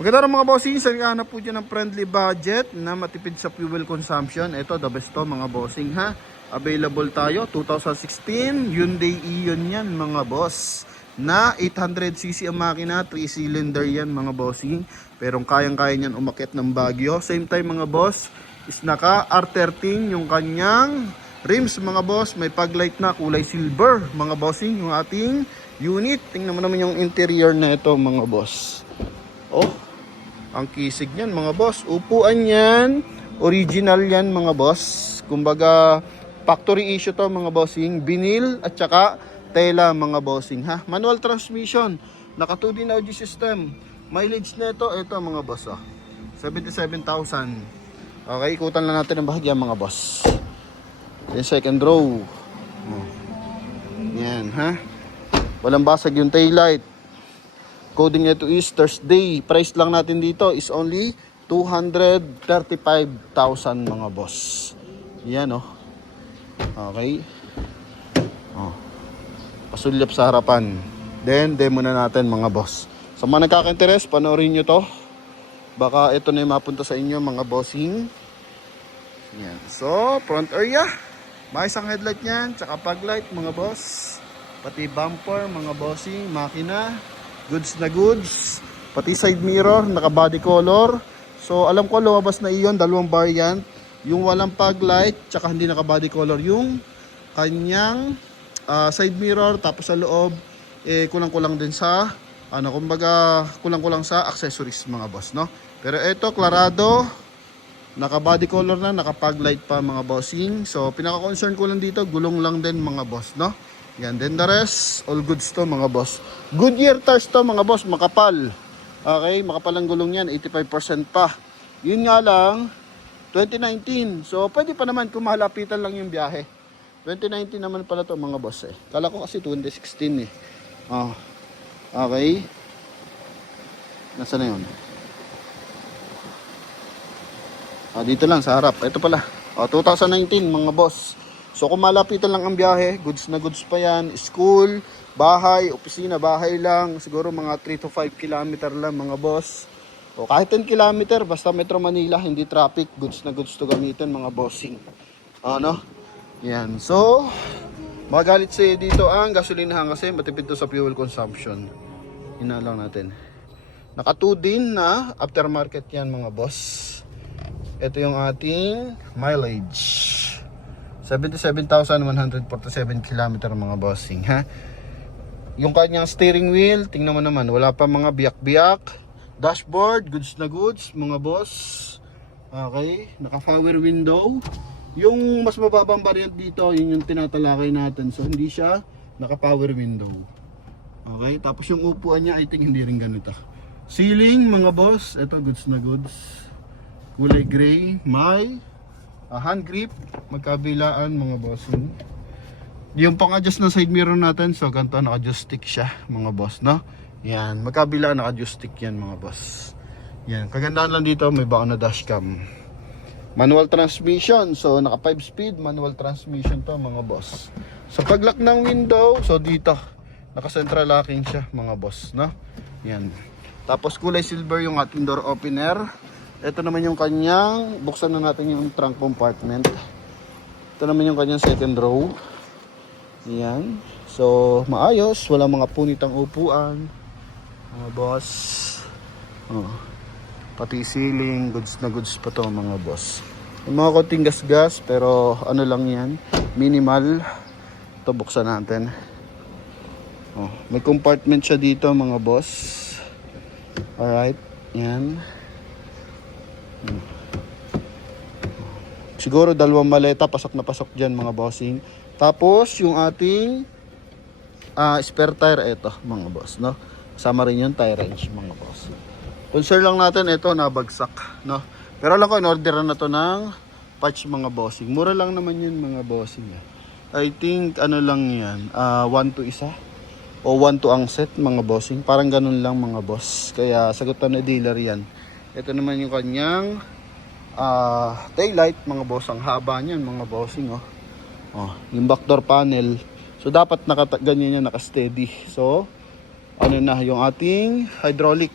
Maganda rin mga bossing, salihan na po dyan ng friendly budget na matipid sa fuel consumption. Ito, the best to mga bossing ha. Available tayo, 2016 Hyundai Ion yan mga boss. Na 800cc ang makina, 3 cylinder yan mga bossing. Pero kayang-kaya niyan umakyat ng Baguio. Same time mga boss, is naka R13 yung kanyang rims mga boss. May paglight na kulay silver mga bossing yung ating unit. Tingnan mo naman yung interior na ito mga boss. Oh, ang kisig niyan mga boss. Upuan yan, original yan mga boss. Kumbaga factory issue to mga bossing. Vinyl at saka tela mga bossing ha. Manual transmission, naka 2D na audio system. Mileage nito ito mga boss 77,000. Okay, ikutan lang natin ang bahagya mga boss. Yung second row. Yan ha. Walang basag yung taillight. Coding nito is Thursday. Price lang natin dito is only 235,000 mga boss. Yan Okay. Pasulyap sa harapan. Then demo na natin mga boss. Sa mga nagkaka-interest, panoorin nyo to. Baka ito na yung mapunta sa inyo mga bossing. Yan. So, front area. May isang headlight yan. Tsaka paglight mga boss. Pati bumper mga bossing. Makina. Goods na goods. Pati side mirror. Naka body color. So, alam ko lumabas na iyon. Dalawang variant. Yung walang paglight. Tsaka hindi naka body color. Yung kanyang side mirror. Tapos sa loob. Kulang-kulang din sa kumbaga kulang-kulang sa accessories mga boss, no? Pero ito, klarado, naka body color na, naka pag light pa mga bossing. So, pinaka-concern ko lang dito, gulong lang din mga boss, no? Yan, then the rest, all goods to mga boss. Goodyear tires to mga boss, makapal. Okay, makapal ang gulong yan, 85% pa. Yun nga lang, 2019. So, pwede pa naman kung mahalapitan lang yung biyahe. 2019 naman pala to mga boss Kala ko kasi 2016 Okay. Nasaan na yun? Dito lang sa harap. Ito pala. 2019 mga boss. So kung malapitan lang ang biyahe, goods na goods pa yan. School, bahay, opisina, bahay lang. Siguro mga 3 to 5 kilometer lang mga boss. O kahit 10 kilometer, basta Metro Manila, hindi traffic. Goods na goods to gamitin mga bossing. Yan. So, magalit sa'yo dito ang gasolinahan kasi matipid to sa fuel consumption. Lang natin. Naka 2 din na aftermarket yan mga boss. Ito yung ating mileage. 77,147 km mga bossing ha. Yung kanyang steering wheel, tingnan mo naman, wala pa mga biyak-biyak. Dashboard, goods na goods mga boss. Okay, naka power window. Yung mas mababang variant dito, yun yung tinatalakay natin. So hindi siya naka power window. Okay, tapos yung upuan niya I think hindi rin ganito. Ceiling mga boss, ito goods na goods. Kulay gray, may hand grip, magkabilaan mga bossing. Yung pang-adjust na side mirror natin, so ganito naka-adjust stick siya mga boss, no? Yan, magkabilaan naka-adjust stick yan mga boss. Yan, kagandahan lang dito may baon na dashcam. Manual transmission, so naka 5 speed manual transmission to mga boss. Sa pag-lock ng window, so dito naka central locking siya mga boss, no? Yan. Tapos kulay silver yung ating door opener. Ito naman yung kanyang, buksan na natin yung trunk compartment. Ito naman yung kanyang second row. Yan. So maayos, wala mga punitang upuan mga boss. Pati ceiling, goods na goods pa to mga boss. Yung mga konting gas-gas, pero ano lang yan, minimal. Ito buksan natin. May compartment siya dito mga boss. Alright, yan. Siguro dalawang maleta, pasok na pasok dyan mga bossing. Tapos yung ating spare tire, ito mga boss, no? Kasama rin yung tire wrench mga boss. Concern lang natin, ito nabagsak, no? Pero alam ko, in-orderan na to ng patch mga bossing. Mura lang naman yun mga bossing. I think, ano lang yan, 1 to isa. O 1 to ang set mga bossing. Parang ganun lang mga boss. Kaya sagutan na dealer yan. Ito naman yung kanyang taillight mga boss. Ang haba niyan mga bossing. Yung back door panel. So dapat ganyan yan, naka-steady. So, ano na yung ating hydraulic.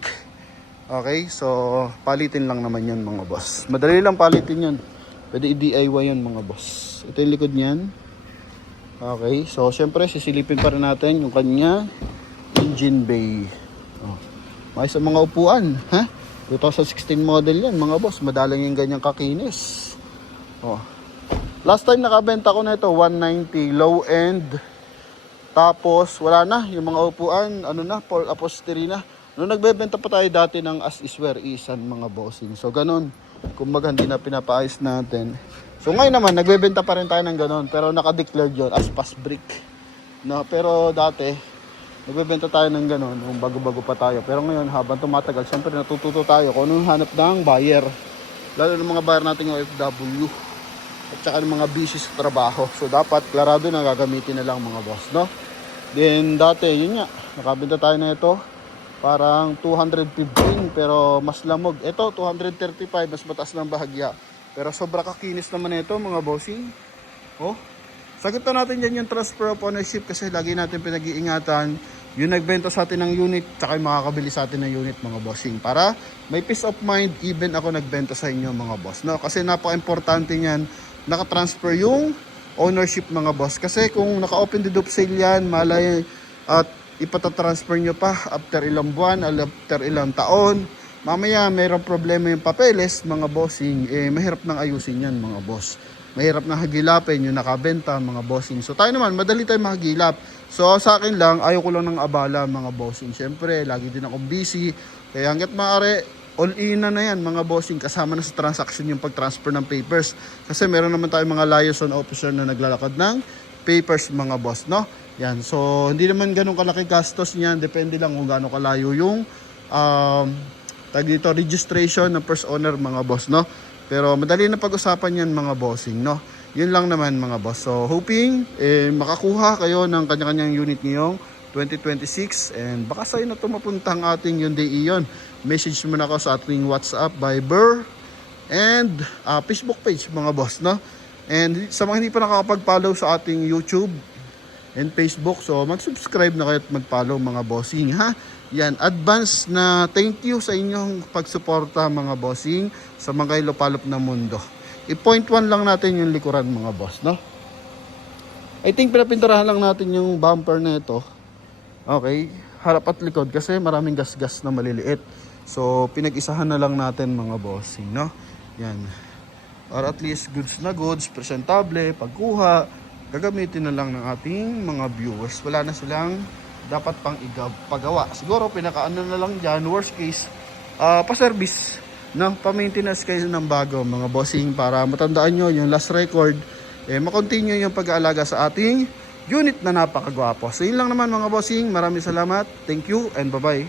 Okay, so palitin lang naman yun mga boss. Madali lang palitin yun. Pwede i-DIY yun mga boss. Ito yung likod niyan. Okay, so syempre sisilipin pa rin natin yung kanya engine bay. Oh. May sa mga upuan, ha? 2016 model yan mga boss. Madalang yung ganyang kakinis. Oh. Last time nakabenta ko na ito 190 low end. Tapos wala na yung mga upuan, ano na, Paul upholstery na. Nung nagbebenta pa tayo dati ng as is where isan mga bossing. So ganun, kumbaga hindi na pinapaayos natin. So ngayon naman, nagbebenta pa rin tayo ng ganun. Pero naka-declared yun as pass brick. No, pero dati, nagbebenta tayo ng ganun, kung bago-bago pa tayo. Pero ngayon, habang tumatagal, syempre natututo tayo kung anong hanap ng buyer. Lalo ng mga buyer natin yung OFW. At saka ng mga busy sa trabaho. So dapat, klarado na gagamitin na lang mga boss, no? Then dati, yun nga, nakabenta tayo na ito. Parang 215 pero mas lamog. Ito 235, mas mataas ng bahagya. Pero sobra kakinis naman ito mga bossing. Oh. Sagutan natin yan yung transfer of ownership kasi lagi natin pinag-iingatan yung nagbenta sa atin ng unit tsaka yung makakabili sa atin ng unit mga bossing. Para may peace of mind even ako nagbenta sa inyo mga boss. No? Kasi napaka-importante niyan nakatransfer yung ownership mga boss. Kasi kung naka-open deed of sale yan, malay at ipatatransfer nyo pa after ilang buwan, after ilang taon, mamaya mayroong problema yung papeles mga bossing, mahirap nang ayusin yan mga boss. Mahirap na hagilapin yung nakabenta mga bossing. So tayo naman, madali tayo mahagilap. So sa akin lang, ayaw ko lang ng abala mga bossing. Siyempre, lagi din akong busy. Kaya hanggat maaari, all in na yan mga bossing. Kasama na sa transaction yung pag-transfer ng papers. Kasi meron naman tayong mga liaison officer na naglalakad ng papers mga boss, no? Yan, so hindi naman ganun kalaki gastos niyan. Depende lang kung gaano kalayo yung tag dito, registration ng first owner mga boss, no? Pero madali na pag-usapan yan mga bossing, no? Yun lang naman mga boss. So hoping makakuha kayo ng kanya-kanyang unit ngayong 2026 and baka sa'yo na ito mapunta ang ating Hyundai Ion. Message mo na ako sa ating WhatsApp, Viber and Facebook page mga boss, no? And sa mga hindi pa nakakapag-follow sa ating YouTube and Facebook, so mag-subscribe na kayo at mag-follow mga bossing, ha? Yan, advance na thank you sa inyong pagsuporta mga bossing sa mga ilopalop na mundo. I-point 1 lang natin yung likuran mga boss, no? I think pinapinturahan lang natin yung bumper na ito. Okay, harap at likod kasi maraming gas-gas na maliliit. So pinag-isahan na lang natin mga bossing, no? Yan. Or at least goods na goods, presentable, pagkuha, gagamitin na lang ng ating mga viewers. Wala na silang dapat pang pagawa. Siguro pinakaano na lang dyan, worst case, pa-service, no? Pa-maintenance kayo ng bago mga bossing para matandaan nyo yung last record, makontinue yung pag-aalaga sa ating unit na napakagwapo. So yun lang naman mga bossing, maraming salamat, thank you and bye-bye.